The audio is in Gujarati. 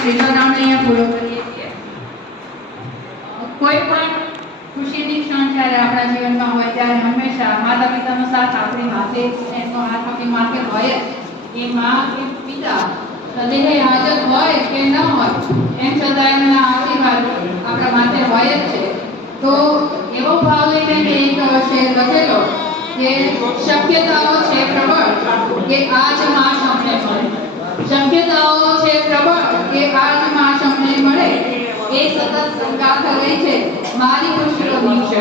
ત્રીજો રાઉન્ડ અહીંયા પૂરો કરીએ છીએ. કોઈ પણ ખુશીની ક્ષણ જ્યારે આપણા જીવનમાં હોય ત્યારે હંમેશા માતા પિતાનો સાથ આપણી માથે એમનો હાથ આપણી માથે હોય જ. એ માં કે પિતા સદૈવ હાજર હોય કે ન હોય એમ છતાં એમના આશીર્વાદ આપણા માથે હોય જ છે. તો એવો ભાવ લઈને એક શેર લખેલો કે શક્યતાઓ છે પ્રબળ કે આજ માં સમને મળે. શક્યતાઓ છે પ્રબળ કે આજ માં સમને મળે. એ સતત સંગાથ રહી છે મારી ખુશીઓની ક્ષણ.